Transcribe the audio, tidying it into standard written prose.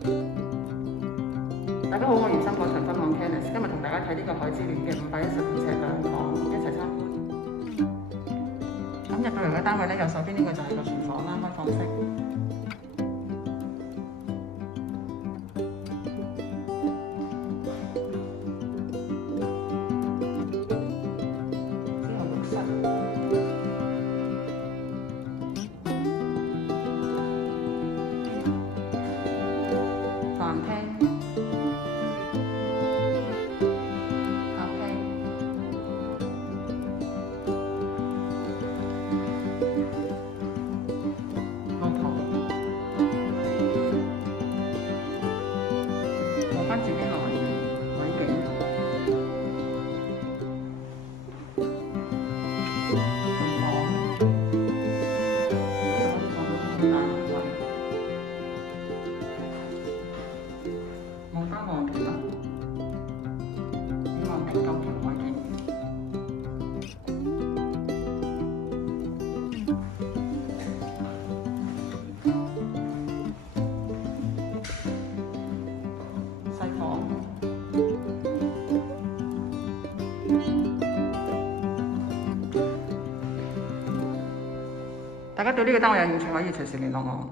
大家好，我原生廣場分網 Candice， 今日同大家睇呢個海之戀嘅512尺兩房，一齊參觀。咁入到嚟嘅單位咧，右手邊呢個就係個廚房啦，開放式。之後浴室、飯廳。翻自己來海景，廚房，呢度可以放到好大嘅櫃，冇加外牆啦，希望能夠見海景。細房。大家對呢個單位有興趣，可以隨時聯絡我。